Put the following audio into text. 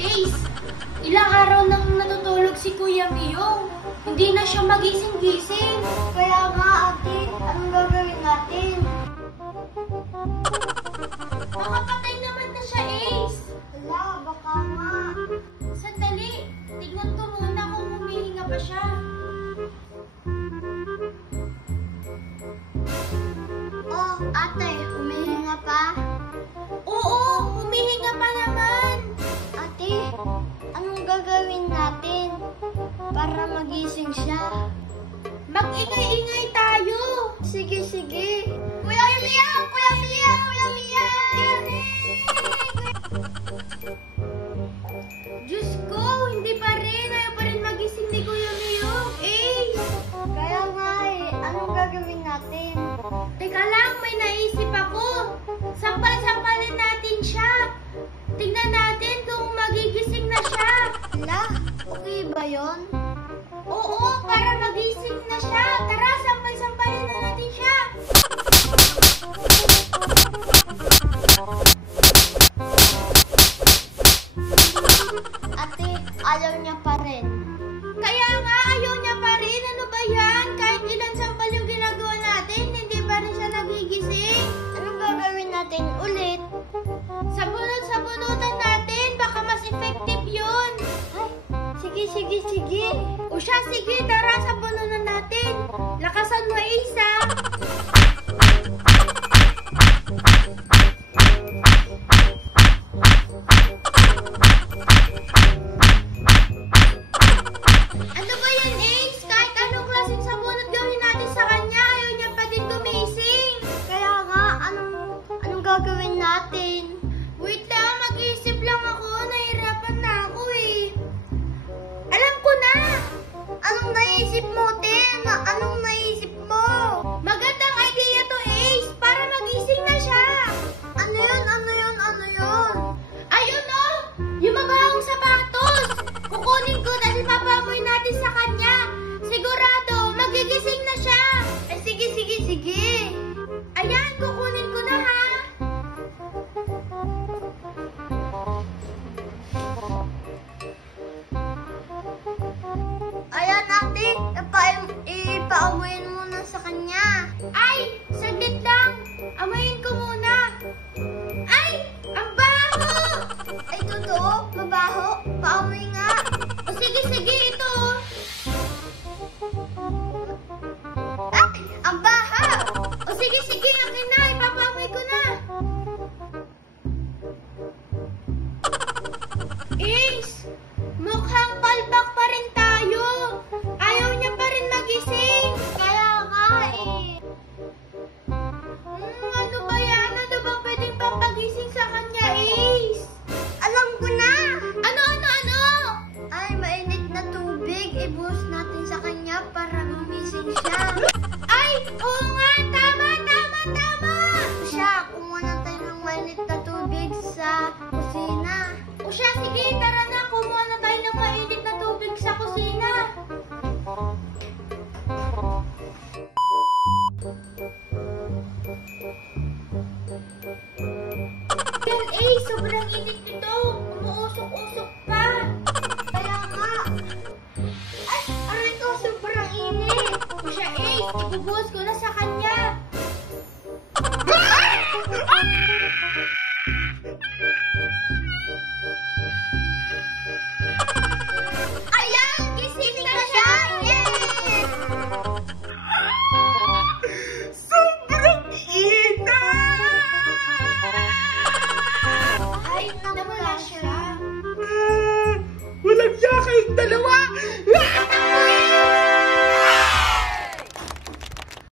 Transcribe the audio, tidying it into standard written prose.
Ace, ilang araw nang natutulog si Kuya Miyong. Hindi na siya magising-gising. Kaya nga, ate, anong gagawin natin? Nakapatay naman na siya, Ace. Wala, baka nga. Sandali, tignan ko muna kung humihinga pa siya. Oh, ate, humihinga pa? Oo, humihinga pa naman. Ate, anong gagawin natin para magising siya? Mag-ingay-ingay tayo. Sige, sige. Kuya Miyong! Kuya Miyong! Kuya Miyong! Diyos ko, hindi pa rin. Ayaw pa rin magising ni Kuya Miyong. Ace! Kaya nga anong gagawin natin? Teka lang, may naisip ako. Sampal-sampalin natin siya. Tingnan natin kung magigising na siya. Wala, okay ba yun? Oo, para magising na siya. Tara, sampal-sampalin na natin siya. Ate, ayaw niya pa rin. Kaya nga, ayaw niya pa rin. Ano ba yan? Kahit ilang sampal yung ginagawa natin, hindi pa rin siya nagigising. Anong gagawin natin ulit? Sabunot-sabunutan natin. Baka mas effective yun. Ay, sige, sige, sige. O siya, sige, tara, sabunutan natin. Lakasan mo, Isa. Ano ba yan, Ace? Kahit anong klaseng sabunot gawin natin sa kanya, ayaw niya pa din gumising. Kaya nga, anong gagawin natin? Wait lang, mag-iisip lang ako. Nahirapan na ako eh. Alam ko na! Anong naisip mo, Tin? Anong naisip mo? Magandang idea to, Ace, para magising na siya. Ano yun? Ano yun? Ano yun? Ayun o! Yung mabahong sapatos! Kukunin ko dahil papamoy natin sa kanya. Sigurado, magigising na siya. Eh, sige, sige, sige. Ayan, kukunin ko na ha. Ayan, ate. Ipaamuin muna sa kanya. Ay, saglit lang. Amayin ko muna. Ay, ang baho! Ay, totoo? Mabaho? Paamoy nga. O sige, sige, ito. Ay, ang baho! O sige, sige, akin na. Ipapamoy ko na. Ace, mukhang palpak pa rin tayo. Ayaw niya pa rin magising. Kaya nga Ano ba yan? Ano bang pwedeng pampagising sa kanya, Ace? Alam ko na! Ano? Ay, mainit na tubig. Ibuhos natin sa kanya para gumising siya. Ay, oo nga, tama. Siya, kumuha na tayo ng mainit na tubig sa kusina. O siya, sige, tara na. Kumuha na tayo ng mainit na tubig sa kusina. Yan, Ace, sobrang init nito. Umuusok-usok pa. Kaya nga. Ay, aray ko, sobrang init. O siya, Ace, ibubuhos ko